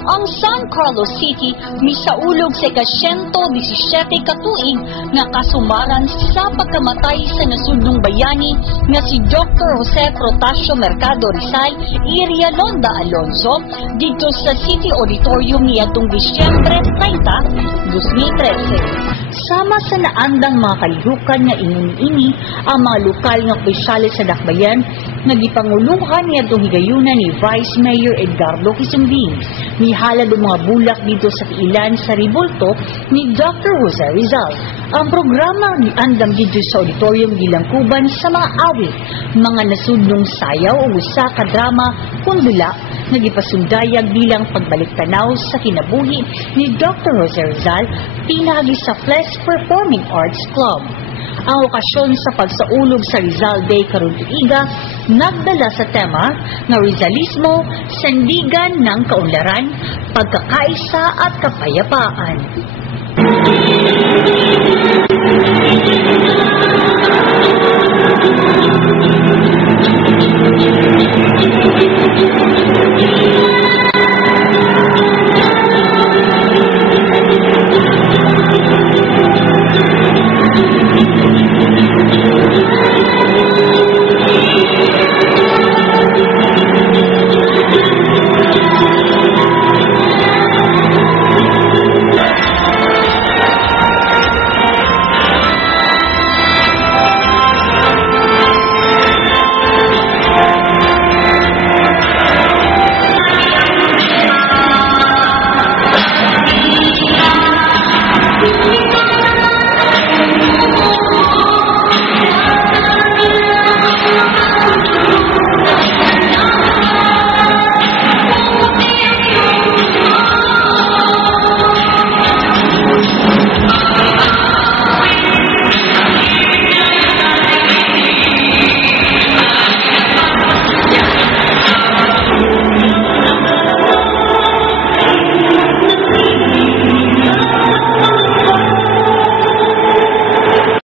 Ang San Carlos City misaulog sa ika-117 katuig nga kasumaran sa pagkamatay sa nasudnong bayani nga si Dr. Jose Protasio Mercado Rizal Iria Londa Alonso dito sa City Auditorium niadtong Disyembre 30, 2013. Sama sa naandang mga kalihukan nga ingon-ini ang mga lokal nga opisyalis sa dakbayan nga gipanguluhan niadtong higayunan ni Vice Mayor Edgardo Quisumbing. Mihalad ang mga bulak dito sa ilan sa ribulto ni Dr. Jose Rizal. Ang programa ni andam dito sa auditorium gilangkuban sa mga awit, mga nasudnong sayaw o usa ka drama kundula nga gipasundayag bilang pagbalik-tanaw sa kinabuhi ni Dr. Jose Rizal pinagi sa Flesh Performing Arts Club. Ang okasyon sa pagsaulog sa Rizal Day karon tuiga nagdala sa tema nga Rizalismo, sandigan ng kaunlaran, pagkakaisa at kapayapaan.